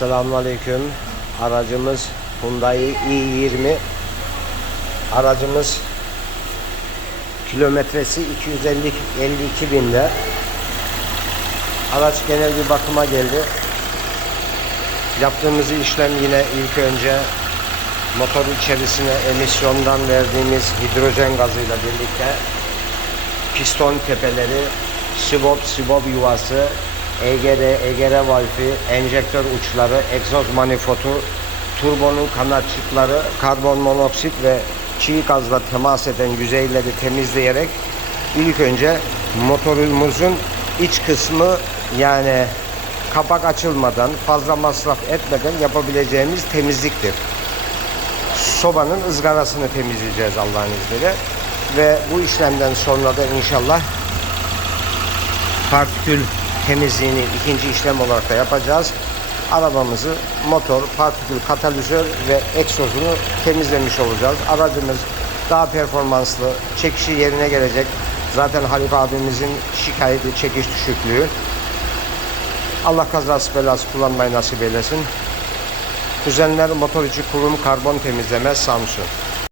Selamünaleyküm. Aracımız Hyundai i20. Aracımız kilometresi 250 binde. Araç genel bir bakıma geldi. Yaptığımız işlem yine ilk önce motor içerisine emisyondan verdiğimiz hidrojen gazıyla birlikte piston tepeleri, sibop, sibop yuvası, EGR, EGR valfi, enjektör uçları, egzoz manifotu, turbonun kanatçıkları, karbon monoksit ve çiğ gazla temas eden yüzeyleri temizleyerek ilk önce motorumuzun iç kısmı yani kapak açılmadan fazla masraf etmeden yapabileceğimiz temizliktir sobanın ızgarasını temizleyeceğiz Allah'ın izniyle. Ve bu işlemden sonra da inşallah partikül temizliğini ikinci işlem olarak da yapacağız. Arabamızı motor, partikül, katalizör ve egzozunu temizlemiş olacağız. Aracımız daha performanslı, çekişi yerine gelecek. Zaten Halif abimizin şikayeti çekiş düşüklüğü. Allah kazası belası kullanmayı nasip eylesin. Kuzenler Motor içi Kurum Karbon Temizleme Samsun.